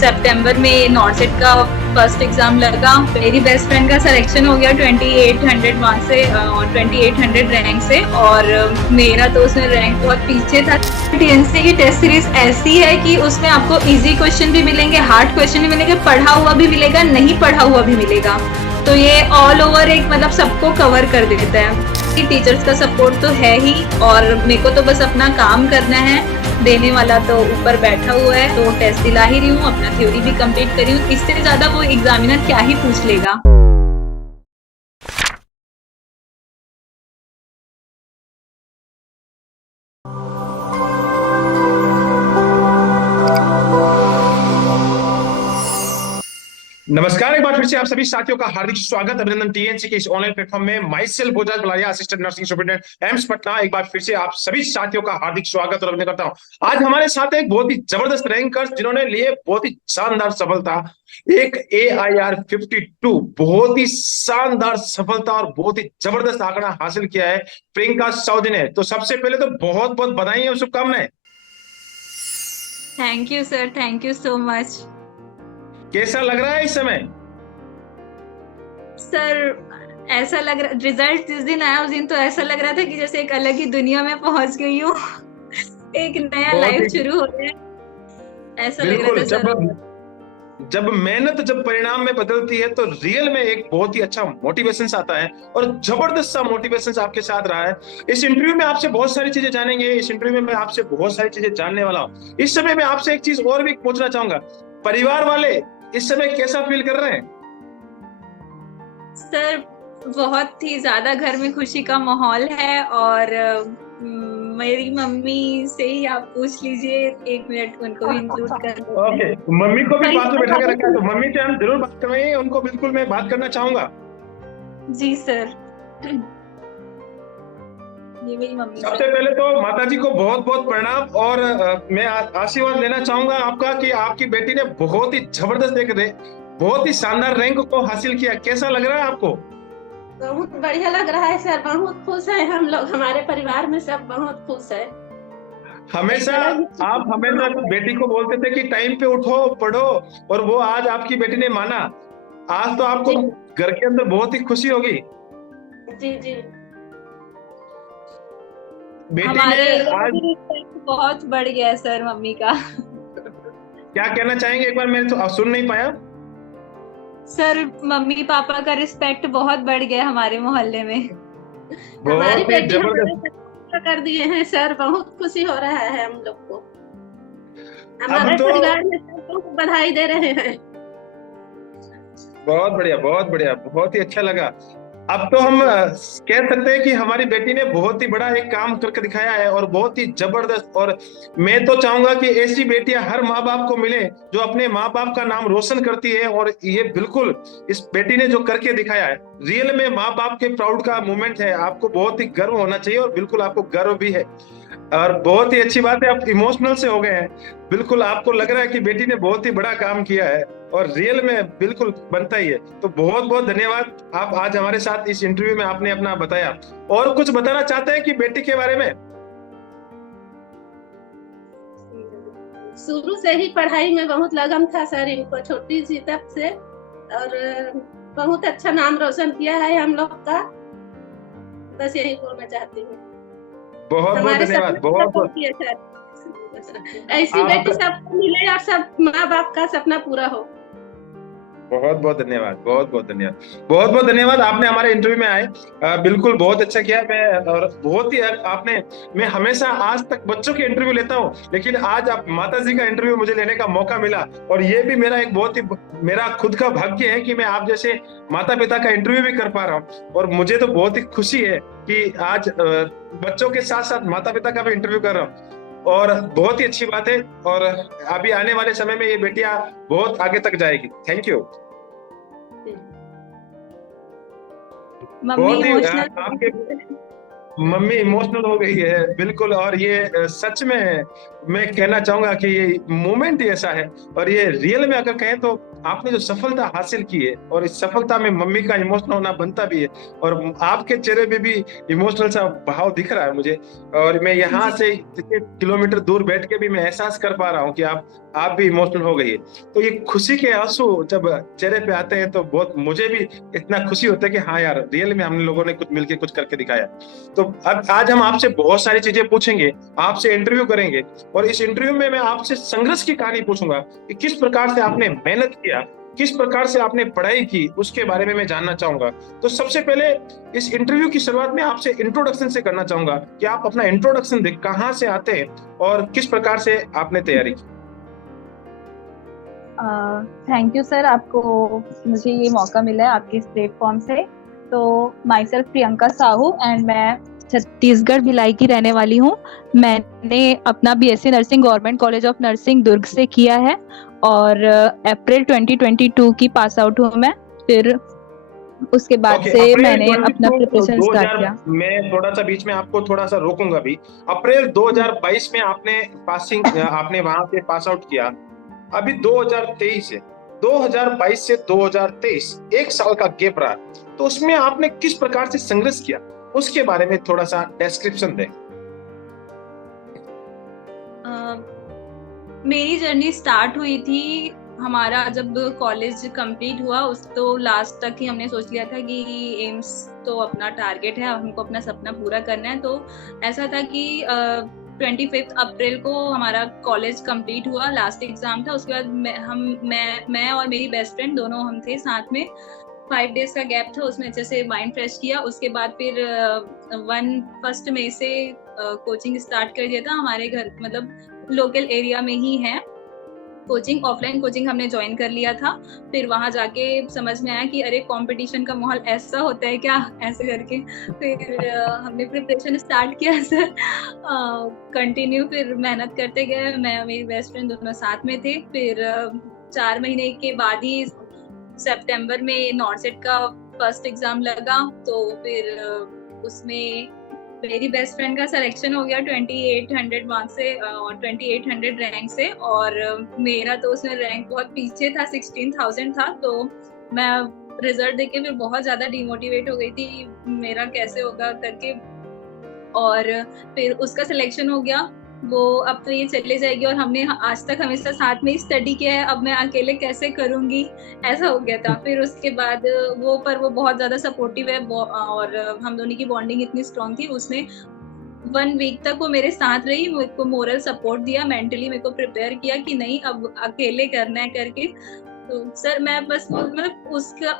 सितंबर में नॉर्सेट का first exam लगा। मेरी बेस्ट फ्रेंड का सिलेक्शन हो गया 2800 वहाँ से 2800 रैंक से, और मेरा तो उसमें रैंक बहुत पीछे था। टीएनसी की टेस्ट सीरीज ऐसी है कि उसमें आपको इजी क्वेश्चन भी मिलेंगे, हार्ड क्वेश्चन भी मिलेंगे, पढ़ा हुआ भी मिलेगा, नहीं पढ़ा हुआ भी मिलेगा। तो ये ऑल ओवर एक मतलब सबको कवर कर देता है। टीचर्स का सपोर्ट तो है ही, और मेरे को तो बस अपना काम करना है। देने वाला तो ऊपर बैठा हुआ है, तो टेस्ट दिला ही रही हूँ, अपना थ्योरी भी कंप्लीट करी हूँ। इससे ज्यादा वो एग्जामिनर क्या ही पूछ लेगा। नमस्कार, एक बार फिर से आप सभी साथियों का हार्दिक स्वागत, अभिनंदन टीएनसी के इस ऑनलाइन प्लेटफॉर्म में। Myself Bhojraj Balaria, assistant nursing superintendent AIIMS Patna. एक बार फिर से आप सभी साथियों का हार्दिक स्वागत और अभिनंदन करता हूं। आज हमारे साथ एक बहुत ही जबरदस्त रैंकर्स जिन्होंने लिए बहुत ही शानदार सफलता, एक AIR-52 बहुत ही शानदार सफलता और बहुत ही जबरदस्त आंकड़ा हासिल किया है प्रियंका सऊदी ने। तो सबसे पहले तो बहुत बहुत बधाई और शुभकामनाएं। Thank you sir, thank you so much. कैसा लग रहा है इस समय? सर ऐसा लग रहा, रिजल्ट जिस दिन आया उस दिन तो ऐसा लग रहा था कि जैसे एक अलग ही दुनिया में पहुंच गई हूँ। एक नया लाइफ शुरू हो गया, ऐसा लग रहा था सर। जब मेहनत जब परिणाम में बदलती है तो रियल में एक बहुत ही अच्छा मोटिवेशन आता है, और जबरदस्त सा मोटिवेशन आपके साथ रहा है। इस इंटरव्यू में आपसे बहुत सारी चीजें जानेंगे, इस इंटरव्यू में मैं आपसे बहुत सारी चीजें जानने वाला हूँ। इस समय मैं आपसे एक चीज और भी पूछना चाहूंगा, परिवार वाले इस समय कैसा फील कर रहे हैं? सर बहुत ही ज्यादा घर में खुशी का माहौल है, और मेरी मम्मी से ही आप पूछ लीजिए, एक मिनट उनको भी इंक्लूड कर ओके, मम्मी को भी पास में बैठा के रखा है, तो मम्मी से हम जरूर बात करवाएंगे, उनको बिल्कुल मैं बात करना चाहूंगा। जी सर। ये मेरी मम्मी। सबसे पहले तो माताजी को बहुत बहुत प्रणाम, और मैं आशीर्वाद लेना चाहूंगा आपका कि आपकी बेटी ने बहुत ही जबरदस्त बहुत ही शानदार रैंक को हासिल किया। कैसा लग रहा है आपको? बहुत बढ़िया लग रहा है सर, बहुत खुश है हम लोग, हमारे परिवार में सब बहुत खुश है। हमेशा आप हमेशा बेटी को बोलते थे कि टाइम पे उठो पढ़ो, और वो आज आपकी बेटी ने माना। आज तो आपको घर के अंदर बहुत ही खुशी होगी। जी जी। बेटी ने आज बहुत बढ़ गया है सर मम्मी का। क्या कहना चाहेंगे, एक बार मैं तो सुन नहीं पाया। सर मम्मी पापा का रिस्पेक्ट बहुत बढ़ गया हमारे मोहल्ले में। हमारी बेटी कर दिए हैं सर, बहुत खुशी हो रहा है हम लोग को। हमारे परिवार में सबको बधाई दे रहे हैं। बहुत बढ़िया, बहुत बढ़िया, बहुत ही अच्छा लगा। अब तो हम कह सकते हैं कि हमारी बेटी ने बहुत ही बड़ा एक काम करके दिखाया है, और बहुत ही जबरदस्त। और मैं तो चाहूंगा कि ऐसी बेटियां हर माँ बाप को मिले जो अपने माँ बाप का नाम रोशन करती है, और ये बिल्कुल इस बेटी ने जो करके दिखाया है, रियल में माँ बाप के प्राउड का मोमेंट है। आपको बहुत ही गर्व होना चाहिए, और बिल्कुल आपको गर्व भी है, और बहुत ही अच्छी बात है। आप इमोशनल से हो गए हैं, बिल्कुल आपको लग रहा है कि बेटी ने बहुत ही बड़ा काम किया है, और रियल में बिल्कुल बनता ही है। तो बहुत बहुत धन्यवाद, आप आज हमारे साथ इस इंटरव्यू में आपने अपना बताया। और कुछ बताना चाहते हैं कि बेटी के बारे में? शुरू से ही पढ़ाई में बहुत लगन था सर इनको, छोटी सी तब से, और बहुत अच्छा नाम रोशन किया है हम लोग का। बस यही बोलना चाहती हूँ। बहुत बहुत धन्यवाद, बहुत बहुत। ऐसी बेटी सबको मिले और सब माँ बाप का सपना पूरा हो। बहुत बहुत धन्यवाद, बहुत बहुत धन्यवाद, बहुत बहुत धन्यवाद, आपने हमारे इंटरव्यू में आए। बिल्कुल बहुत अच्छा किया। मैं और बहुत ही आपने, मैं हमेशा आज तक बच्चों के इंटरव्यू लेता हूँ, लेकिन आज आप माताजी का इंटरव्यू मुझे लेने का मौका मिला, और ये भी मेरा एक बहुत ही मेरा खुद का भाग्य है कि मैं आप जैसे माता पिता का इंटरव्यू भी कर पा रहा हूँ। और मुझे तो बहुत ही खुशी है कि आज बच्चों के साथ साथ माता पिता का भी इंटरव्यू कर रहा हूँ, और बहुत ही अच्छी बात है। और अभी आने वाले समय में ये बेटियां बहुत आगे तक जाएगी। Thank you. बहुत ही आपके मम्मी इमोशनल हो गई है, बिल्कुल। और ये सच में मैं कहना चाहूंगा कि ये मोमेंट ही ऐसा है, और ये रियल में अगर कहें तो आपने जो सफलता हासिल की है, और इस सफलता में मम्मी का इमोशनल होना बनता भी है, और आपके चेहरे पे भी इमोशनल सा भाव दिख रहा है मुझे। और मैं यहाँ से किलोमीटर दूर बैठ के भी मैं एहसास कर पा रहा हूँ कि आप आप भी इमोशनल हो गई है। तो ये खुशी के आंसू जब चेहरे पे आते हैं तो बहुत मुझे भी इतना खुशी होता है कि हाँ यार, रियल में हम लोगों ने कुछ मिलके कुछ करके दिखाया। तो अब आज हम आपसे बहुत सारी चीजें पूछेंगे, आपसे इंटरव्यू करेंगे, और इस इंटरव्यू में मैं आपसे संघर्ष की कहानी पूछूंगा कि किस प्रकार से आपने मेहनत किया, किस प्रकार से आपने पढ़ाई की, उसके बारे में मैं जानना चाहूंगा। तो सबसे पहले इस इंटरव्यू की शुरुआत में आपसे इंट्रोडक्शन से करना चाहूंगा कि आप अपना इंट्रोडक्शन दें, कहाँ से आते हैं और किस प्रकार से आपने तैयारी की। थैंक यू सर, आपको मुझे ये मौका मिला है आपके इस प्लेटफॉर्म से। तो myself Priyanka Sahu and मैं छत्तीसगढ़ भिलाई की रहने वाली हूँ। मैंने अपना BSc nursing government college of nursing Durg से किया है और अप्रैल 2022 की पास आउट हूँ मैं। फिर उसके बाद से मैंने अपना प्रिपरेशन स्टार्ट किया। मैं थोड़ा सा बीच में आपको थोड़ा सा रोकूंगा भी। अप्रैल 2022 में आपने आपने वहां से पास आउट किया। अभी 2023 है, 2022 से 2023 एक साल का गैप रहा, तो उसमें आपने किस प्रकार से संघर्ष किया, उसके बारे में थोड़ा सा डिस्क्रिप्शन दें। मेरी जर्नी स्टार्ट हुई थी, हमारा जब कॉलेज कंप्लीट हुआ उस तो लास्ट तक ही हमने सोच लिया था कि एम्स तो अपना टारगेट है, हमको अपना सपना पूरा करना है। तो ऐसा था कि 25 अप्रैल को हमारा कॉलेज कंप्लीट हुआ, लास्ट एग्जाम था। उसके बाद मैं और मेरी बेस्ट फ्रेंड दोनों हम थे साथ में। 5 डेज का गैप था, उसमें अच्छे से माइंड फ्रेश किया। उसके बाद फिर 1 मई से कोचिंग स्टार्ट कर दिया था। हमारे घर मतलब लोकल एरिया में ही है कोचिंग, ऑफलाइन कोचिंग हमने ज्वाइन कर लिया था। फिर वहां जाके समझ में आया कि अरे कंपटीशन का माहौल ऐसा होता है क्या, ऐसे करके फिर हमने प्रिपरेशन स्टार्ट किया सर, कंटिन्यू फिर मेहनत करते गए। मैं और मेरी बेस्ट फ्रेंड दोनों साथ में थे। फिर 4 महीने के बाद ही सितंबर में नॉर्सेट का फर्स्ट एग्जाम लगा, तो फिर उसमें मेरी बेस्ट फ्रेंड का सिलेक्शन हो गया 2800 मार्क्स से और 2800 रैंक से, और मेरा तो उसमें रैंक बहुत पीछे था, 16,000 था। तो मैं रिजल्ट देख के फिर बहुत ज्यादा डिमोटिवेट हो गई थी, मेरा कैसे होगा करके। और फिर उसका सिलेक्शन हो गया, वो अब तो ये चले जाएगी और हमने आज तक हमेशा साथ में ही स्टडी किया है, अब मैं अकेले कैसे करूंगी, ऐसा हो गया था। फिर उसके बाद वो बहुत ज्यादा सपोर्टिव है और हम दोनों की बॉन्डिंग इतनी स्ट्रांग थी। उसने 1 वीक तक वो मेरे साथ रही, मेरे को मोरल सपोर्ट दिया, मेंटली मेरे को प्रिपेयर किया कि नहीं अब अकेले करना है करके। तो सर मैं बस मतलब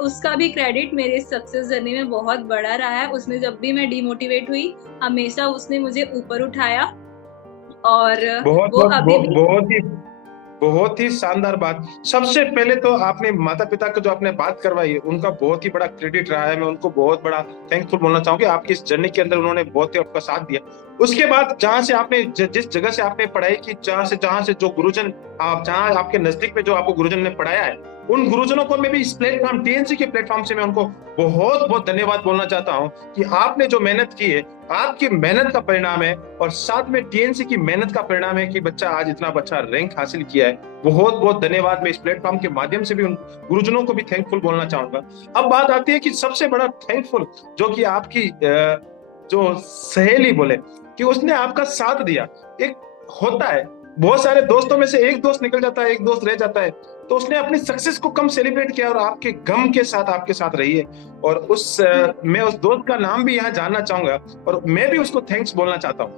उसका भी क्रेडिट मेरे सक्सेस जर्नी में बहुत बड़ा रहा है। उसने जब भी मैं डिमोटिवेट हुई हमेशा उसने मुझे ऊपर उठाया, और बहुत ही शानदार बात। सबसे पहले तो आपने माता पिता को जो आपने बात करवाई उनका बहुत ही बड़ा क्रेडिट रहा है, मैं उनको बहुत बड़ा थैंकफुल बोलना चाहूंगी। आपकी इस जर्नी के अंदर उन्होंने बहुत ही आपका साथ दिया। उसके बाद जहां से आपने जिस जगह से आपने पढ़ाई की, जहां से जो गुरुजन जहां आपके नजदीक में जो आपको गुरुजन ने पढ़ाया है, उन गुरुजनों को मैं भी इस प्लेटफॉर्म टीएनसी के प्लेटफॉर्म से मैं उनको बहुत बहुत धन्यवाद बोलना चाहता हूं कि आपने जो मेहनत की है, आपकी मेहनत का परिणाम है, और साथ में टीएनसी की मेहनत का परिणाम है कि बच्चा आज इतना अच्छा रैंक हासिल किया है। बहुत बहुत धन्यवाद। मैं इस प्लेटफॉर्म के माध्यम से भी उन गुरुजनों को भी थैंकफुल बोलना चाहूंगा। अब बात आती है कि सबसे बड़ा थैंकफुल जो कि आपकी जो सहेली बोले कि उसने आपका साथ दिया। एक होता है बहुत सारे दोस्तों में से एक दोस्त निकल जाता है, एक दोस्त रह जाता है, तो उसने अपनी सक्सेस को कम सेलिब्रेट किया और आपके गम के साथ आपके साथ रही है। और मैं उस दोस्त का नाम भी यहाँ जानना चाहूंगा और मैं भी उसको थैंक्स बोलना चाहता हूँ।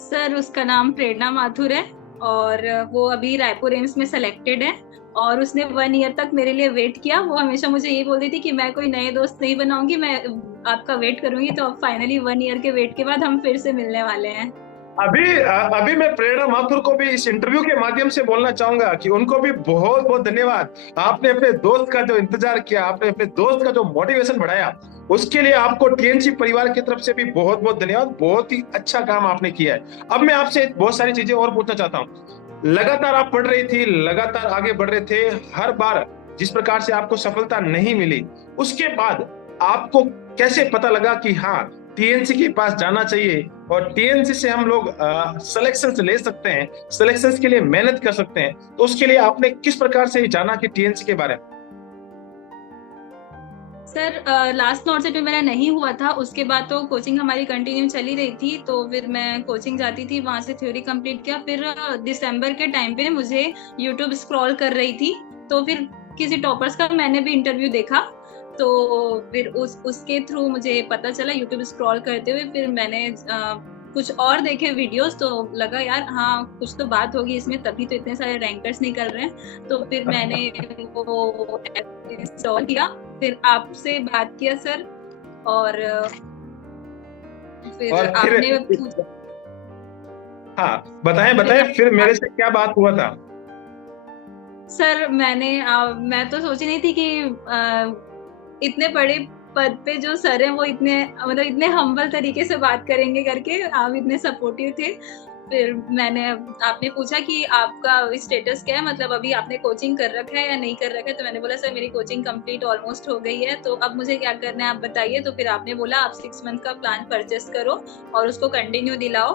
सर उसका नाम प्रेरणा माथुर है और वो अभी रायपुर एम्स में सेलेक्टेड है, और उसने 1 ईयर तक मेरे लिए वेट किया। वो हमेशा मुझे यही बोलती थी कि मैं कोई नए दोस्त नहीं बनाऊंगी, मैं आपका वेट करूंगी। तो अब फाइनली 1 ईयर के वेट के बाद हम फिर से मिलने वाले हैं। अभी मैं प्रेरणा माथुर को भी इस इंटरव्यू के माध्यम से बोलना चाहूंगा कि उनको भी बहुत बहुत धन्यवाद। आपने अपने दोस्त का जो इंतजार किया, आपने अपने दोस्त का जो मोटिवेशन बढ़ाया, उसके लिए आपको टीएनसी परिवार की तरफ से भी बहुत बहुत धन्यवाद। बहुत ही अच्छा काम आपने किया है। अब मैं आपसे बहुत सारी चीजें और पूछना चाहता हूँ। लगातार आप पढ़ रही थी, लगातार आगे बढ़ रहे थे, हर बार जिस प्रकार से आपको सफलता नहीं मिली, उसके बाद आपको कैसे पता लगा कि हाँ टीएनसी के पास जाना चाहिए और टीएनसी से हम लोग सिलेक्शन ले सकते हैं, सिलेक्शन के लिए मेहनत कर सकते हैं? तो उसके लिए आपने किस प्रकार से जाना कि टीएनसी के बारे में? सर लास्ट नॉट सेट में मेरा नहीं हुआ था, उसके बाद तो कोचिंग हमारी कंटिन्यू चली रही थी, तो फिर मैं कोचिंग जाती थी, वहां से थ्योरी कंप्लीट किया। फिर दिसंबर के टाइम पे मुझे यूट्यूब स्क्रॉल कर रही थी, तो फिर किसी टॉपर्स का मैंने भी इंटरव्यू देखा, तो फिर उसके थ्रू मुझे पता चला यूट्यूब स्क्रॉल करते हुए। फिर मैंने कुछ और देखे वीडियोस, तो लगा यार हाँ कुछ तो बात होगी इसमें, तभी तो इतने सारे रैंकर्स निकल रहे हैं। तो फिर मैंने वो इंस्टॉल किया, फिर आपसे बात किया सर, और फिर और आपने फिर हाँ बताएं फिर मेरे से क्या बात हुआ था। सर मैं तो सोची नहीं थी कि इतने बड़े पद पे जो सर हैं वो इतने मतलब इतने हम्बल तरीके से बात करेंगे करके, आप इतने सपोर्टिव थे। फिर आपने पूछा कि आपका स्टेटस क्या है, मतलब अभी आपने कोचिंग कर रखा है या नहीं कर रखा है। तो मैंने बोला सर मेरी कोचिंग कंप्लीट ऑलमोस्ट हो गई है, तो अब मुझे क्या करना है आप बताइए। तो फिर आपने बोला आप 6 मंथ का प्लान परचेस करो और उसको कंटिन्यू दिलाओ।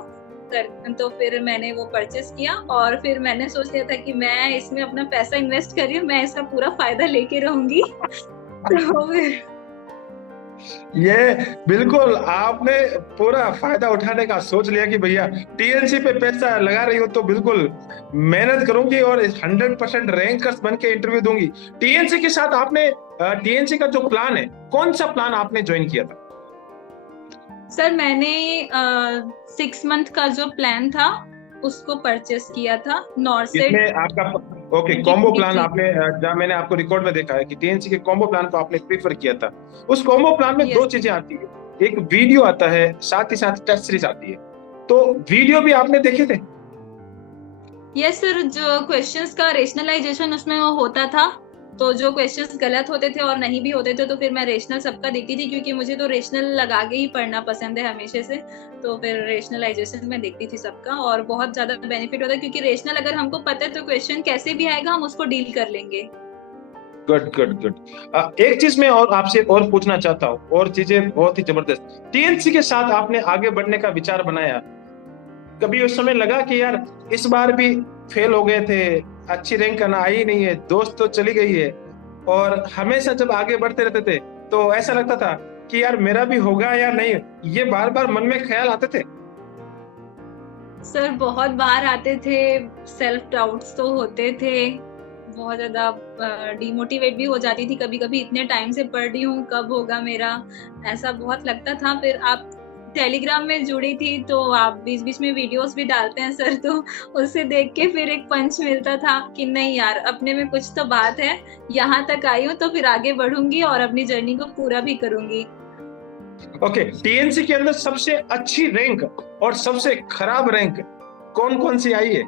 तो फिर मैंने वो परचेस किया, और फिर मैंने सोच लिया था कि मैं इसमें अपना पैसा इन्वेस्ट कर रही हूँ, मैं इसका पूरा फायदा लेके रहूंगी। तो फिर ये बिल्कुल आपने पूरा फायदा उठाने का सोच लिया कि भैया टीएनसी पे पैसा लगा रही हो तो बिल्कुल मेहनत करूंगी और 100% रैंकर्स बन के इंटरव्यू दूंगी। टीएनसी के साथ आपने टीएनसी का जो प्लान है, कौन सा प्लान आपने ज्वाइन किया था? सर मैंने 6 मंथ का जो प्लान था उसको परचेस किया था नॉर्सेट। इसमें आपका ओके कॉम्बो प्लान आपने जहाँ मैंने आपको रिकॉर्ड में देखा है कि टीएनसी के कॉम्बो प्लान को आपने प्रीफर किया था। उस कॉम्बो प्लान में दो चीजें आती है, एक वीडियो आता है, साथ ही साथ टेस्ट सीरीज आती है। तो वीडियो भी आपने देखे थे? यस सर, जो क्वेश्चंस का रेशनलाइजेशन उसमें वो होता था, तो जो क्वेश्चंस गलत होते थे और नहीं भी होते थे तो फिर मैं रेशनल सबका देखती थी, क्योंकि मुझे तो रेशनल लगा के ही पढ़ना पसंद है हमेशा से। तो फिर रेशनलाइजेशन में देखती थी सबका, और बहुत ज्यादा बेनिफिट होता है, क्योंकि रेशनल अगर हमको पता है तो क्वेश्चन कैसे भी आएगा हम उसको डील कर लेंगे। Good good good. एक चीज मैं और आपसे और पूछना चाहता हूँ, और चीजें बहुत ही जबरदस्त। टीएनसी के साथ आपने आगे बढ़ने का विचार बनाया, कभी उस समय लगा कि यार इस बार भी फेल हो गए थे, अच्छी रैंक करना आई नहीं है, दोस्त तो चली गई है, और हमेशा जब आगे बढ़ते रहते थे तो ऐसा लगता था कि यार मेरा भी होगा या नहीं, ये बार बार मन में ख्याल आते थे? सर बहुत बार आते थे, सेल्फ डाउट्स तो होते थे, बहुत ज्यादा डिमोटिवेट भी हो जाती थी कभी कभी, इतने टाइम से पढ़ रही हूँ कब होगा मेरा, ऐसा बहुत लगता था। फिर आप टेलीग्राम में जुड़ी थी तो आप बीच बीच में वीडियोस भी डालते हैं सर, तो उससे देख के फिर एक पंच मिलता था कि नहीं यार अपने में कुछ तो बात है, यहाँ तक आई हूँ तो फिर आगे बढ़ूंगी और अपनी जर्नी को पूरा भी करूंगी। ओके, टीएनसी के अंदर सबसे अच्छी रैंक और सबसे खराब रैंक कौन कौन सी आई है?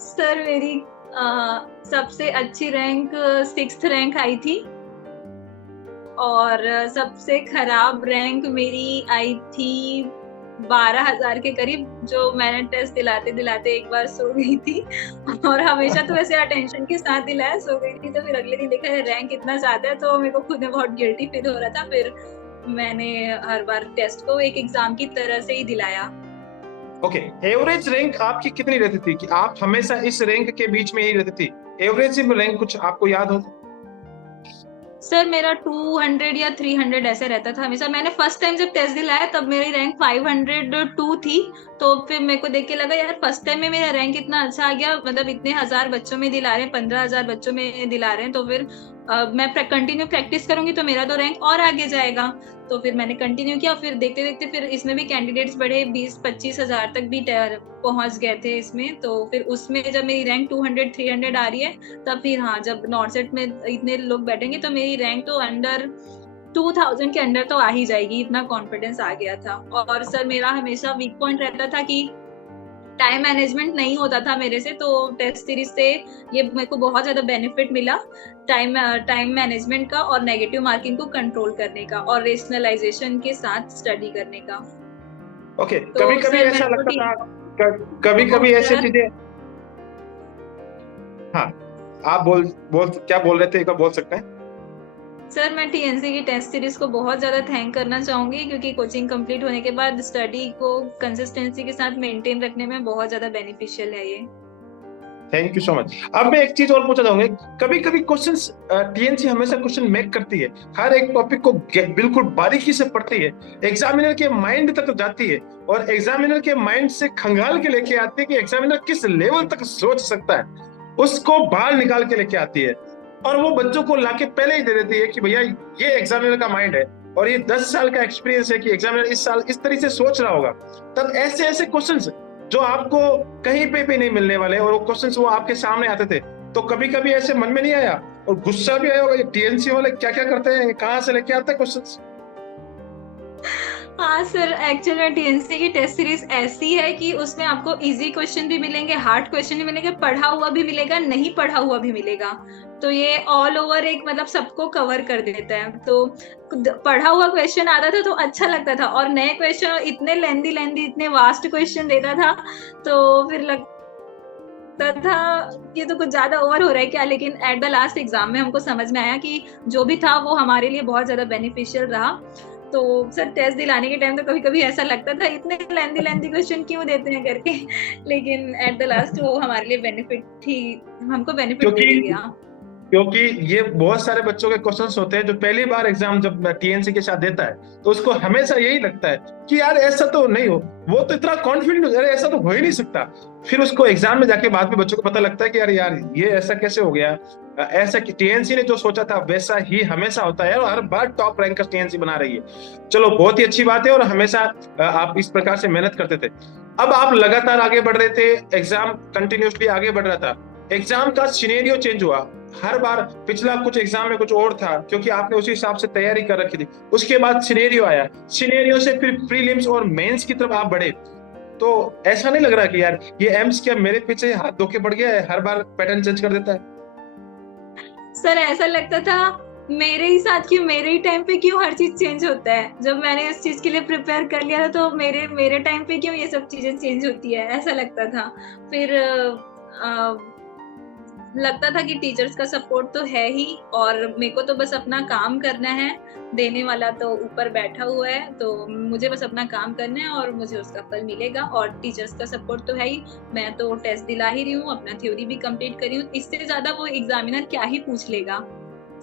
सर मेरी सबसे अच्छी रैंक 6th रैंक आई थी, और सबसे खराब रैंक मेरी आई थी 12,000 के करीब, जो मैंने टेस्ट दिलाते दिलाते एक बार सो गई थी, और हमेशा तो वैसे अटेंशन के साथ दिलाया, सो गई थी तो फिर अगले दिन देखा रैंक इतना ज्यादा है, तो मेरे को खुद में बहुत गिल्टी फील हो रहा था। फिर मैंने हर बार टेस्ट को एक एग्जाम की तरह से ही दिलाया। ओके, एवरेज रैंक आपकी कितनी रहती थी कि आप हमेशा इस रैंक के बीच में ही रहती थी? एवरेज रैंक कुछ आपको याद हो? सर मेरा 200 या 300 ऐसे रहता था हमेशा। मैंने फर्स्ट टाइम जब टेस्ट दिलाया तब मेरी रैंक 502 थी, तो फिर मेरे को देख के लगा यार फर्स्ट टाइम में मेरा रैंक इतना अच्छा आ गया, मतलब इतने 1000 बच्चों में दिला रहे हैं, 15,000 बच्चों में दिला रहे हैं, तो फिर मैं कंटिन्यू प्रैक्टिस करूंगी तो मेरा तो रैंक और आगे जाएगा। तो फिर मैंने कंटिन्यू किया, फिर देखते देखते फिर इसमें भी कैंडिडेट्स बढ़े, 20-25 हजार तक भी पहुंच गए थे इसमें। तो फिर उसमें जब मेरी रैंक 200-300 आ रही है, तब फिर हाँ जब नॉर्सेट में इतने लोग बैठेंगे तो मेरी रैंक तो अंडर 2000 के अंदर तो आ ही जाएगी, इतना कॉन्फिडेंस आ गया था। और सर मेरा हमेशा वीक पॉइंट रहता था कि टाइम मैनेजमेंट नहीं होता था मेरे से, तो टेस्ट सीरीज से ये मेरे को बहुत ज्यादा बेनिफिट मिला, टाइम मैनेजमेंट का और नेगेटिव मार्किंग को कंट्रोल करने का और रेशनलाइजेशन के साथ स्टडी करने का। ओके, तो कभी कभी ऐसा लगता था, कभी कभी ऐसी चीजें। हाँ, आप क्या बोल रहे थे, एक बार बोल सकते हैं? सर मैं टीएनसी की टेस्ट सीरीज को बहुत ज्यादा थैंक करना चाहूंगी, क्योंकि कोचिंग कंप्लीट होने के बाद स्टडी को कंसिस्टेंसी के साथ मेंटेन रखने में बहुत ज्यादा बेनिफिशियल है ये। Thank you so much. अब मैं एक चीज और पूछना चाहूंगा, कभी कभी क्वेश्चंस टीएनसी हमेशा क्वेश्चन मेक करती है, हर एक टॉपिक को बिल्कुल बारीकी से पढ़ती है, एग्जामिनर के माइंड तक जाती है और एग्जामिनर के माइंड से खंगाल के लेके आती है कि एग्जामिनर किस लेवल तक सोच सकता है, उसको बाहर निकाल के लेके आती है और वो बच्चों को लाके पहले ही दे देती है कि भैया ये एग्जामिनर का माइंड है और ये 10 साल का एक्सपीरियंस है कि एग्जामिनर इस साल इस तरीके से सोच रहा होगा। तब ऐसे ऐसे क्वेश्चंस जो आपको कहीं पे भी नहीं मिलने वाले और वो क्वेश्चंस वो आपके सामने आते थे, तो कभी कभी ऐसे मन में नहीं आया और गुस्सा भी आया होगा, ये टीएनसी वाले क्या क्या करते हैं, कहाँ से लेके आते हैं क्वेश्चंस? हाँ सर, एक्चुअल में टीएनसी की टेस्ट सीरीज ऐसी है कि उसमें आपको इजी क्वेश्चन भी मिलेंगे, हार्ड क्वेश्चन भी मिलेंगे, पढ़ा हुआ भी मिलेगा, नहीं पढ़ा हुआ भी मिलेगा। तो ये ऑल ओवर एक मतलब सबको कवर कर देता है। तो पढ़ा हुआ क्वेश्चन आता था तो अच्छा लगता था और नए क्वेश्चन इतने लेंदी इतने वास्ट क्वेश्चन देता था तो फिर लगता था ये तो कुछ ज्यादा ओवर हो रहा है क्या। लेकिन एट द लास्ट एग्जाम में हमको समझ में आया कि जो भी था वो हमारे लिए बहुत ज्यादा बेनिफिशियल रहा। तो सर टेस्ट दिलाने के टाइम तो कभी कभी ऐसा लगता था इतने लेंदी क्वेश्चन क्यों देते हैं करके, लेकिन एट द लास्ट वो हमारे लिए बेनिफिट ही, हमको बेनिफिट दे गया। क्योंकि ये बहुत सारे बच्चों के क्वेश्चंस होते हैं जो पहली बार एग्जाम जब टीएनसी के साथ देता है तो उसको हमेशा यही लगता है कि यार ऐसा तो नहीं हो, वो तो इतना कॉन्फिडेंट, अरे ऐसा तो हो ही नहीं सकता। फिर उसको एग्जाम में जाके बाद में बच्चों को पता लगता है कि यार ये ऐसा कैसे हो गया, ऐसा कि टीएनसी ने जो सोचा था वैसा ही हमेशा होता है और हर बार टॉप रैंक का टीएनसी बना रही है। चलो बहुत ही अच्छी बात है और हमेशा आप इस प्रकार से मेहनत करते थे। अब आप लगातार आगे बढ़ रहे थे, एग्जाम कंटिन्यूसली आगे बढ़ रहा था, एग्जाम का सिनेरियो चेंज हुआ, हर बार पिछला कुछ एग्जाम में कुछ और था क्योंकि आपने उसी हिसाब से तैयारी कर रखी थी, उसके बाद सिनेरियो आया, सिनेरियो से फिर प्रीलिम्स और मेंस की तरफ आप बढ़े। तो ऐसा नहीं लग रहा कि यार ये एम्स क्या मेरे पीछे हाथ धो के पड़ गया है, हर बार पैटर्न चेंज कर देता है? सर ऐसा लगता था मेरे ही साथ क्यों, मेरे ही टाइम पे क्यों हर चीज चेंज होता है। जब मैंने इस चीज के लिए प्रिपेयर कर लिया था तो मेरे टाइम पे क्यों ये सब चीजें चेंज होती है, ऐसा लगता था। फिर लगता था कि टीचर्स का सपोर्ट तो है ही और मेरे को तो बस अपना काम करना है, देने वाला तो ऊपर बैठा हुआ है, तो मुझे बस अपना काम करना है और मुझे उसका फल मिलेगा। और टीचर्स का सपोर्ट तो है ही, मैं तो टेस्ट दिला ही रही हूँ, अपना थ्योरी भी कंप्लीट करी हूँ, इससे ज्यादा वो एग्जामिनर क्या ही पूछ लेगा।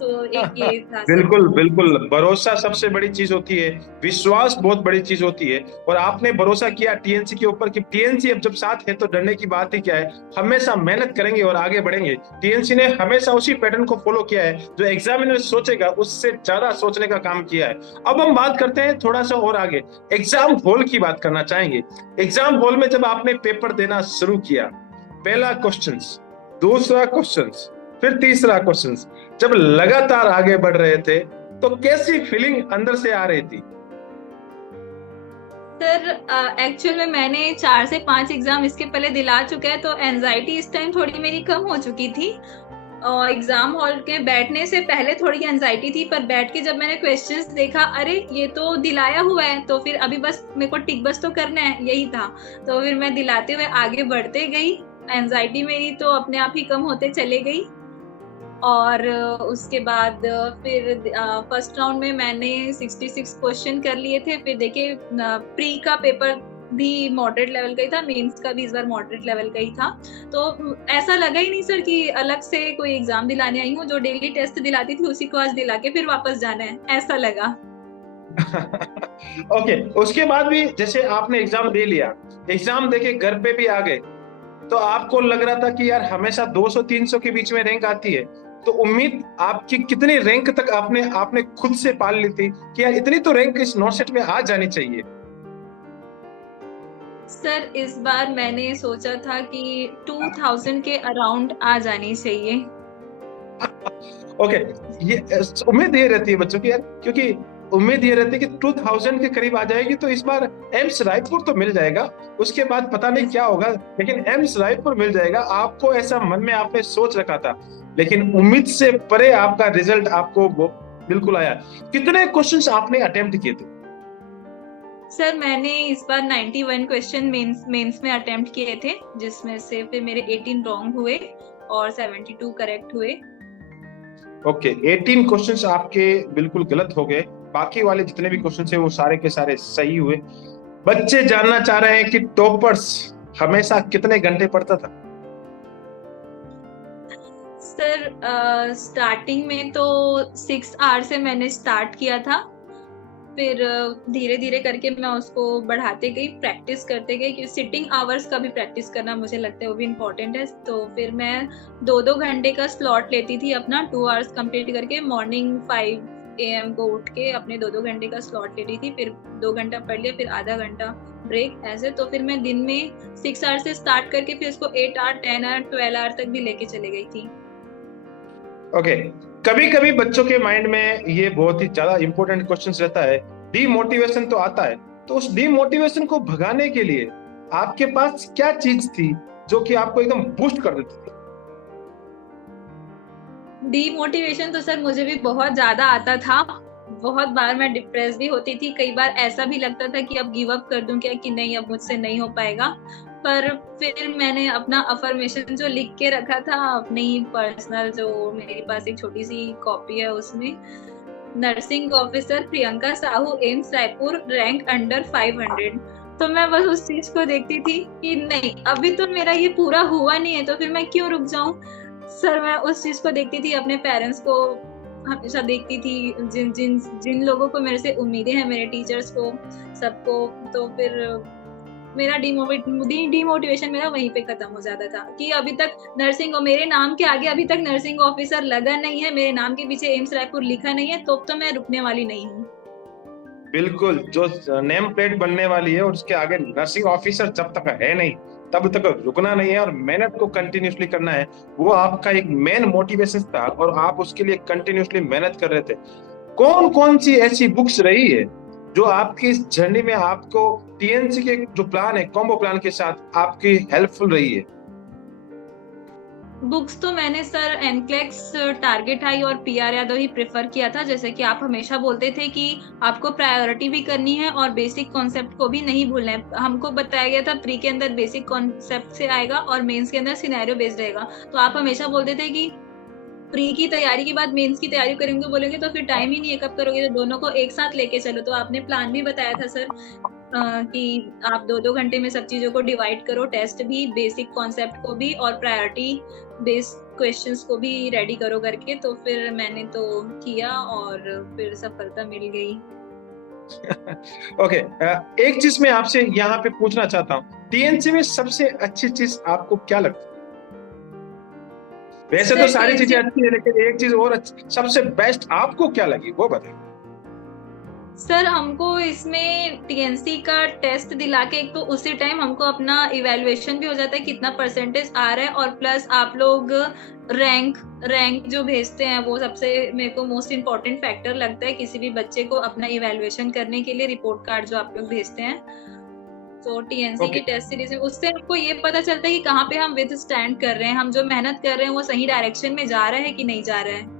तो एक ये था। बिल्कुल, भरोसा सबसे बड़ी चीज होती है, विश्वास बहुत बड़ी चीज होती है और आपने भरोसा किया टीएनसी के ऊपर कि टीएनसी अब जब साथ है तो डरने की बात ही क्या है, हमेशा मेहनत करेंगे और आगे बढ़ेंगे। टीएनसी ने हमेशा उसी पैटर्न को फॉलो किया है, जो एग्जामिनर सोचेगा उससे ज्यादा सोचने का काम किया है। अब हम बात करते हैं थोड़ा सा और आगे, एग्जाम हॉल की बात करना चाहेंगे। एग्जाम हॉल में जब आपने पेपर देना शुरू किया, पहला क्वेश्चन, दूसरा क्वेश्चन, फिर तीसरा क्वेश्चन, जब लगातार आगे बढ़ रहे थे तो कैसी फीलिंग अंदर से आ रही थी? सर एक्चुअल में मैंने 4 से 5 एग्जाम इसके पहले दिला चुका है तो एंजाइटी इस टाइम थोड़ी मेरी कम हो चुकी थी। और एग्जाम हॉल के बैठने से पहले थोड़ी एंजाइटी थी, पर बैठ के जब मैंने क्वेश्चंस देखा, अरे ये तो दिलाया हुआ है तो फिर अभी बस मेरे को टिक बस तो करना है, यही था। तो फिर मैं दिलाते हुए आगे बढ़ते गई, एंजाइटी मेरी तो अपने आप ही कम होते चले गई। और उसके बाद फिर फर्स्ट राउंड में मैंने 66 क्वेश्चन कर लिए थे। फिर देखिए प्री का पेपर भी मॉडरेट लेवल का ही था, मेंस का भी इस बार मॉडरेट लेवल का ही था। तो ऐसा लगा ही नहीं सर कि अलग से कोई एग्जाम दिलाने आई हूँ, जो डेली टेस्ट दिलाती थी उसी को आज दिला के फिर वापस जाना है, ऐसा लगा। ओके, उसके बाद भी जैसे आपने एग्जाम दे लिया, एग्जाम देके घर पे भी आ गए, तो आपको लग रहा था कि यार हमेशा 200-300 के बीच में रैंक आती है, तो उम्मीद आपकी कितनी रैंक तक आपने खुद से पाल ली थी कि यार इतनी तो रैंक इस नॉट सेट में आ जानी चाहिए? सर इस बार मैंने सोचा था कि 2000 के अराउंड आ जानी चाहिए। ओके, ये उम्मीद ये रहती है बच्चों की यार, क्योंकि उम्मीद ये रहती है कि 2000 के करीब आ जाएगी तो इस बार एम्स रायपुर तो मिल जाएगा, उसके बाद पता नहीं क्या होगा, लेकिन एम्स रायपुर मिल जाएगा। आपको ऐसा मन में आपने सोच रखा था, लेकिन उम्मीद से परे आपका रिजल्ट आपको बिल्कुल आया। कितने क्वेश्चंस आपने अटेम्प्ट किए थे? सर मैंने इस बार 91 क्वेश्चन मेंस में अटेम्प्ट किए थे, जिसमें से फिर मेरे 18 रॉन्ग हुए और 72 करेक्ट हुए। ओके, 18 क्वेश्चंस आपके बिल्कुल गलत हो गए, बाकी वाले जितने भी क्वेश्चन थे वो सारे के सारे सही हुए। बच्चे जानना चाह रहे हैं कि टॉपर्स हमेशा कितने घंटे पढ़ता था? सर स्टार्टिंग में तो 6 आवर से मैंने स्टार्ट किया था, फिर धीरे धीरे करके मैं उसको बढ़ाते गई, प्रैक्टिस करते गई, क्योंकि सिटिंग आवर्स का भी प्रैक्टिस करना मुझे लगता है वो भी इम्पोर्टेंट है। तो फिर मैं 2-2 घंटे का स्लॉट लेती थी अपना, 2 आवर्स कंप्लीट करके मॉर्निंग 5 AM को उठ के अपने 2-2 घंटे का स्लॉट लेती थी, फिर 2 घंटा पढ़ लिया, फिर आधा घंटा ब्रेक, ऐसे। तो फिर मैं दिन में 6 आवर से स्टार्ट करके फिर उसको 8 आवर, 10 आवर, 12 आवर तक भी लेके चले गई थी। ओके, कभी कभी बच्चों के माइंड में ये बहुत ही ज्यादा इंपॉर्टेंट क्वेश्चन रहता है, डीमोटिवेशन तो आता है, तो उस डीमोटिवेशन को भगाने के लिए आपके पास क्या चीज थी जो कि आपको एकदम बूस्ट कर देती थी? डीमोटिवेशन तो सर मुझे भी बहुत ज्यादा आता था, बहुत बार मैं डिप्रेस भी होती थी, कई बार ऐसा भी लगता था कि अब गिव अप कर दूं क्या, कि नहीं अब मुझसे नहीं हो पाएगा। पर फिर मैंने अपना अफर्मेशन जो लिख के रखा था अपनी पर्सनल, जो मेरे पास एक छोटी सी कॉपी है, उसमें nursing officer Priyanka Sahu, AIIMS Raipur, rank under 500। तो मैं बस उस चीज को देखती थी कि नहीं अभी तो मेरा ये पूरा हुआ नहीं है, तो फिर मैं क्यों रुक जाऊं। सर मैं उस चीज को देखती थी, अपने पेरेंट्स को हमेशा देखती थी, जिन जिन जिन लोगों को मेरे से उम्मीदें हैं, मेरे टीचर्स को, सबको। तो फिर मेरा डीमोटिवेशन मेरा वहीं पे खत्म हो जाता था कि अभी तक नर्सिंग, और मेरे नाम के आगे अभी तक नर्सिंग ऑफिसर लगा नहीं है, मेरे नाम के पीछे एम्स रायपुर लिखा नहीं है, तो मैं रुकने वाली नहीं हूँ। बिल्कुल, जो नेम प्लेट बनने वाली है और उसके आगे नर्सिंग ऑफिसर जब तक है नहीं तब तक रुकना नहीं है और मेहनत को कंटिन्यूसली करना है, वो आपका एक मेन मोटिवेशन था और आप उसके लिए कंटिन्यूसली मेहनत कर रहे थे। कौन कौन सी ऐसी बुक्स रही है जो आपकी इस जर्नी में आपको टीएनसी के जो प्लान है, कॉम्बो प्लान के साथ आपकी हेल्पफुल रही है? बुक्स तो मैंने सर एनक्लेक्स, टारगेट हाई और पीआर यादव ही प्रेफर किया था। जैसे कि आप हमेशा बोलते थे कि आपको प्रायोरिटी भी करनी है और बेसिक कॉन्सेप्ट को भी नहीं भूलना है। हमको बताया गया था प्री के अंदर बेसिक कॉन्सेप्ट से आएगा और मेंस के अंदर सिनेरियो बेस्ड रहेगा। तो आप हमेशा बोलते थे कि प्री की तैयारी के बाद मेंस की तैयारी करेंगे, बोलेंगे तो फिर टाइम ही नहीं है, कब करोगे, तो दोनों को एक साथ लेके चलो। तो आपने प्लान भी बताया था सर कि आप 2-2 घंटे में सब चीजों को डिवाइड करो, टेस्ट भी, बेसिक कॉन्सेप्ट को भी और प्रायोरिटी बेस्ड क्वेश्चंस को भी रेडी करो करके। तो फिर मैंने तो किया और फिर सफलता मिल गई। ओके, एक चीज मैं आपसे यहाँ पे पूछना चाहता हूँ, टीएनसी में सबसे अच्छी चीज आपको क्या लगती है? वैसे तो सारी चीजें अच्छी है, लेकिन एक चीज और सबसे बेस्ट आपको क्या लगी वो बताइए। सर हमको इसमें टीएनसी का टेस्ट दिला के एक तो उसी टाइम हमको अपना इवैल्यूएशन भी हो जाता है कितना परसेंटेज आ रहा है, और प्लस आप लोग रैंक जो भेजते हैं वो सबसे मेरे को मोस्ट इम्पोर्टेंट फैक्टर लगता है किसी भी बच्चे को अपना इवैल्यूएशन करने के लिए। रिपोर्ट कार्ड जो आप लोग भेजते हैं, तो टीएनसी की टेस्ट सीरीज में उससे हमको ये पता चलता है कि कहाँ पे हम विद स्टैंड कर रहे हैं, हम जो मेहनत कर रहे हैं वो सही डायरेक्शन में जा रहा है कि नहीं जा रहा है।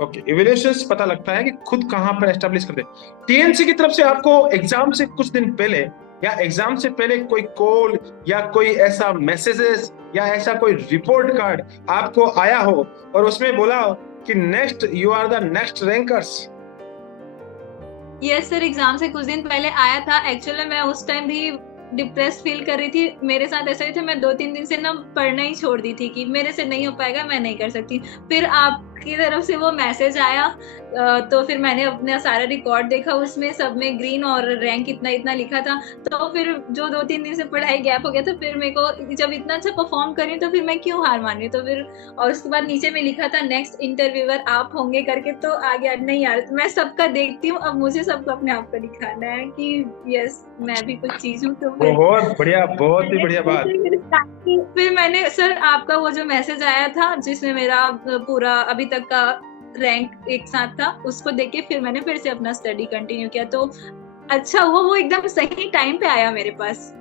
ओके, इवैल्यूएशन पता लगता है कि खुद कहां पर एस्टैब्लिश करते हैं। टीएनसी की तरफ से आपको एग्जाम से कुछ दिन पहले या एग्जाम से पहले कोई कॉल या कोई ऐसा मैसेजेस या ऐसा कोई रिपोर्ट कार्ड आपको आया हो और उसमें बोला हो कि next you are the next rankers? Yes sir, exam से कुछ दिन पहले आया था। एक्चुअली मैं उस टाइम भी डिप्रेस फील कर रही थी, मेरे साथ ऐसा ही था, मैं 2-3 दिन से ना पढ़ना ही छोड़ दी थी कि मेरे से नहीं हो पाएगा, मैं नहीं कर सकती। फिर आपकी तरफ से वो मैसेज आया, तो फिर मैंने अपना सारा रिकॉर्ड देखा, उसमें सब में ग्रीन और रैंक इतना इतना लिखा था। तो फिर जो 2-3 दिन से पढ़ाई गैप हो गया था, फिर मेरे को जब इतना अच्छा परफॉर्म करी तो फिर मैं क्यों हार मान रही। तो फिर और उसके बाद नीचे में लिखा था नेक्स्ट इंटरव्यूअर आप होंगे करके, तो आ गया नहीं यार मैं सबका देखती हूँ, अब मुझे सबको अपने आप को दिखाना है कि यस मैं भी कुछ चीज हूँ। तो बहुत बढ़िया, बहुत ही बढ़िया बात। फिर मैंने सर आपका वो जो मैसेज आया था जिसमें मेरा पूरा अभी तक का रैंक एक साथ था, उसको देख के फिर मैंने फिर से अपना स्टडी कंटिन्यू किया। तो अच्छा हुआ वो एकदम सही टाइम पे आया मेरे पास।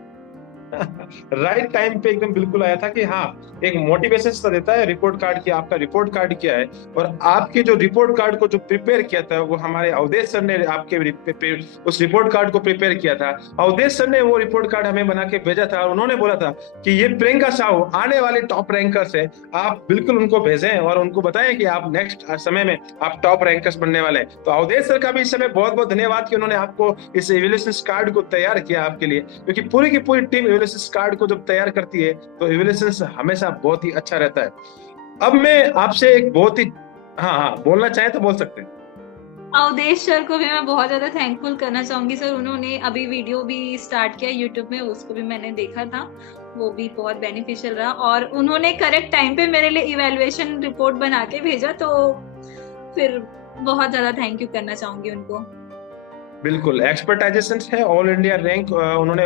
राइट टाइम पे एकदम बिल्कुल आया था कि हाँ, एक मोटिवेशन तो देता है रिपोर्ट कार्ड की। आपका रिपोर्ट कार्ड क्या है और आपके जो रिपोर्ट कार्ड को जो प्रिपेयर किया था वो हमारे अवधेश सर ने आपके उस रिपोर्ट कार्ड को प्रिपेयर किया था। अवधेश सर ने वो रिपोर्ट कार्ड हमें बना के भेजा था और उन्होंने बोला था कि ये प्रियंका साहू आने वाले टॉप रैंकर्स है, आप बिल्कुल उनको भेजें और उनको बताएं कि आप नेक्स्ट समय में आप टॉप रैंकर्स बनने वाले हैं। तो अवधेश सर का भी इस समय बहुत बहुत धन्यवाद कि उन्होंने आपको इस इवैल्यूएशन कार्ड को तैयार किया आपके लिए, क्योंकि पूरी की पूरी टीम इवैल्यूएशन कार्ड को जब तैयार करती है तो इवैल्यूएशन हमेशा बहुत ही अच्छा रहता है। अब मैं आपसे एक बहुत ही, हाँ बोलना चाहे तो बोल सकते हैं। अवधेश सर को भी मैं बहुत ज्यादा थैंकफुल करना चाहूंगी सर। उन्होंने अभी वीडियो भी स्टार्ट किया यूट्यूब में, उसको भी मैंने देखा था, वो भी बहुत बेनिफिशियल रहा। और उन्होंने करेक्ट टाइम पे मेरे लिए इवैल्यूएशन रिपोर्ट बना के भेजा, तो फिर बहुत ज्यादा थैंक यू करना चाहूंगी उनको। बिल्कुल, एक्सपर्टाइजेशन है, ऑल इंडिया रैंक उन्होंने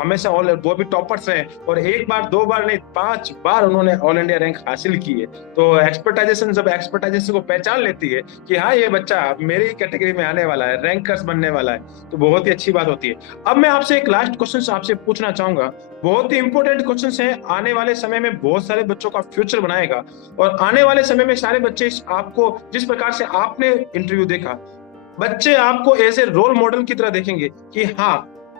हमेशा ऑल, वो भी टॉपर्स हैं, और एक बार दो बार नहीं 5 बार उन्होंने ऑल इंडिया रैंक हासिल की है। तो एक्सपर्टाइजेशन, जब एक्सपर्टाइजेशन को पहचान लेती है कि हाँ ये बच्चा मेरी कैटेगरी में आने वाला है, रैंकर्स बनने वाला है, तो बहुत ही अच्छी बात होती है। अब मैं आपसे एक लास्ट क्वेश्चन आपसे पूछना चाहूंगा, बहुत ही इंपॉर्टेंट क्वेश्चन है, आने वाले समय में बहुत सारे बच्चों का फ्यूचर बनाएगा, और आने वाले समय में सारे बच्चे आपको, जिस प्रकार से आपने इंटरव्यू देखा, बच्चे आपको ऐसे रोल मॉडल की तरह देखेंगे कि हाँ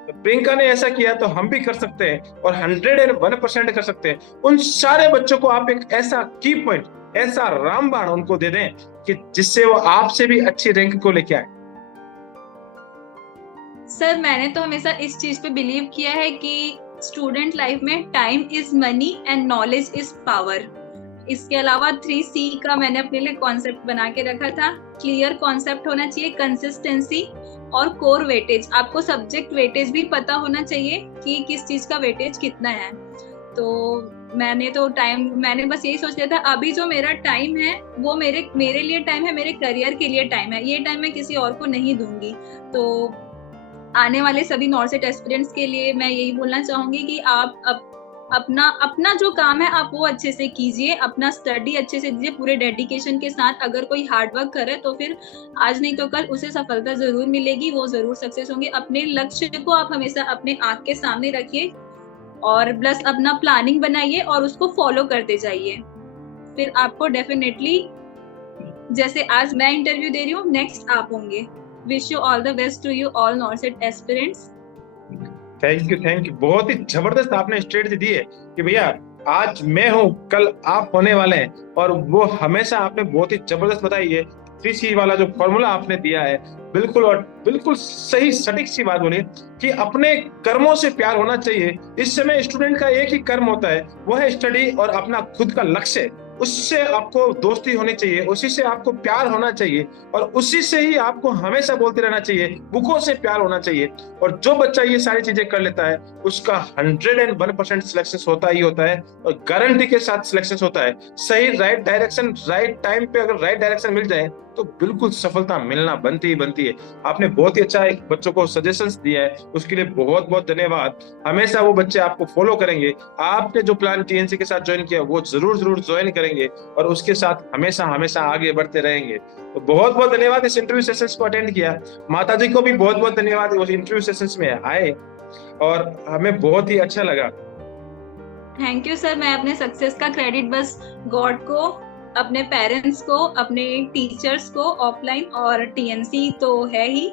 प्रियंका ने ऐसा किया तो हम भी कर सकते हैं, और 101% कर सकते हैं। उन सारे बच्चों को आप एक ऐसा की पॉइंट, ऐसा रामबाण उनको दे दें कि जिससे वो आपसे भी अच्छी रैंक को लेके आए। सर मैंने तो हमेशा इस चीज पे बिलीव किया है कि स्टूडेंट लाइफ में time is money and knowledge is power. इसके अलावा 3C का मैंने अपने लिए कॉन्सेप्ट बना के रखा था। क्लियर कॉन्सेप्ट होना चाहिए, कंसिस्टेंसी और कोर वेटेज। आपको सब्जेक्ट वेटेज भी पता होना चाहिए कि किस चीज का वेटेज कितना है। तो मैंने बस यही सोच लिया था, अभी जो मेरा टाइम है वो मेरे लिए टाइम है, मेरे करियर के लिए टाइम है, ये टाइम मैं किसी और को नहीं दूंगी। तो आने वाले सभी नॉर्सेट एस्पिरेंट्स के लिए मैं यही बोलना चाहूंगी कि आप अपना जो काम है आप वो अच्छे से कीजिए, अपना स्टडी अच्छे से दीजिए पूरे डेडिकेशन के साथ। अगर कोई हार्ड वर्क करे तो फिर आज नहीं तो कल उसे सफलता जरूर मिलेगी, वो जरूर सक्सेस होंगे। अपने लक्ष्य को आप हमेशा अपने आंख के सामने रखिए, और प्लस अपना प्लानिंग बनाइए और उसको फॉलो करते जाइए। फिर आपको डेफिनेटली, जैसे आज मैं इंटरव्यू दे रही हूँ, नेक्स्ट आप होंगे। Wish you all the best to you all NORCET aspirants. Thank you, बहुत ही जबरदस्त आपने स्ट्रेटजी दी है कि भैया आज मैं हूं, कल आप होने वाले हैं, और वो हमेशा आपने बहुत ही जबरदस्त बताई है। 3C वाला जो फॉर्मूला आपने दिया है, बिल्कुल, और बिल्कुल सही सटीक सी बात बोली कि अपने कर्मों से प्यार होना चाहिए। इस समय स्टूडेंट का एक ही कर्म होता है, वो है स्टडी और अपना खुद का लक्ष्य। उससे आपको दोस्ती होनी चाहिए, उसी से आपको प्यार होना चाहिए, और उसी से ही आपको हमेशा बोलते रहना चाहिए, बुकों से प्यार होना चाहिए। और जो बच्चा ये सारी चीजें कर लेता है उसका 101% सिलेक्शन होता ही होता है, और गारंटी के साथ सिलेक्शन होता है। सही राइट डायरेक्शन, राइट टाइम पे अगर राइट डायरेक्शन मिल जाए तो बिल्कुल सफलता मिलना बनती है। आपने बहुत ही अच्छा एक बच्चों को सजेशंस दिया है, उसके लिए बहुत बहुत धन्यवाद। हमेशा वो बच्चे आपको फॉलो करेंगे, आपने जो प्लान TNC के साथ ज्वाइन किया वो जरूर ज्वाइन करेंगे, और उसके साथ हमेशा आगे बढ़ते रहेंगे। तो बहुत बहुत धन्यवाद इस इंटरव्यू सेशंस को अटेंड किया। माता जी को भी बहुत बहुत धन्यवाद, उस इंटरव्यू सेशंस में आए और हमें बहुत ही अच्छा लगा। Thank you sir. मैं अपने सक्सेस का क्रेडिट बस गॉड को, अपने पेरेंट्स को, अपने टीचर्स को ऑफलाइन, और TNC तो है ही,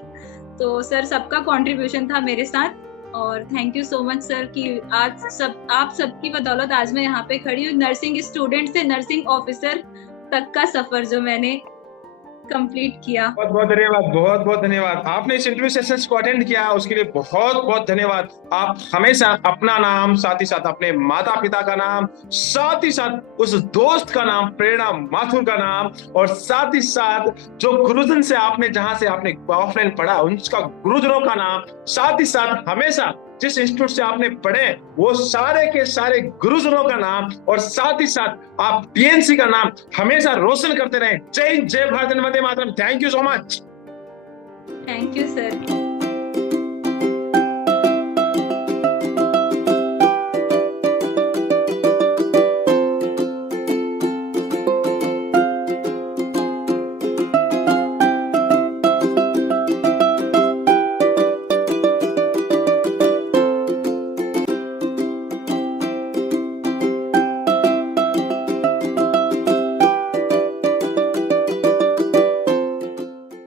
तो सर सबका कंट्रीब्यूशन था मेरे साथ। और thank you so much sir कि आज आप सबकी बदौलत आज मैं यहाँ पे खड़ी हूँ। नर्सिंग स्टूडेंट से नर्सिंग ऑफिसर तक का सफर जो मैंने कंप्लीट किया। बहुत बहुत धन्यवाद। आपने इस इंटरव्यू सेशंस को अटेंड किया, उसके लिए बहुत बहुत धन्यवाद। आप हमेशा अपना नाम, साथ ही साथ अपने माता पिता का नाम, साथ ही साथ उस दोस्त का नाम प्रेरणा माथुर का नाम, और साथ ही साथ जो गुरुजन से आपने, जहां से आपने ऑफलाइन पढ़ा उनका गुरुजनों का नाम, साथ ही साथ हमेशा जिस इंस्टीट्यूट से आपने पढ़े वो सारे के सारे गुरुजनों का नाम, और साथ ही साथ आप TNC का नाम हमेशा रोशन करते रहें। जय हिंद, जय भारत, वंदे मातरम। Thank you so much. Thank you sir.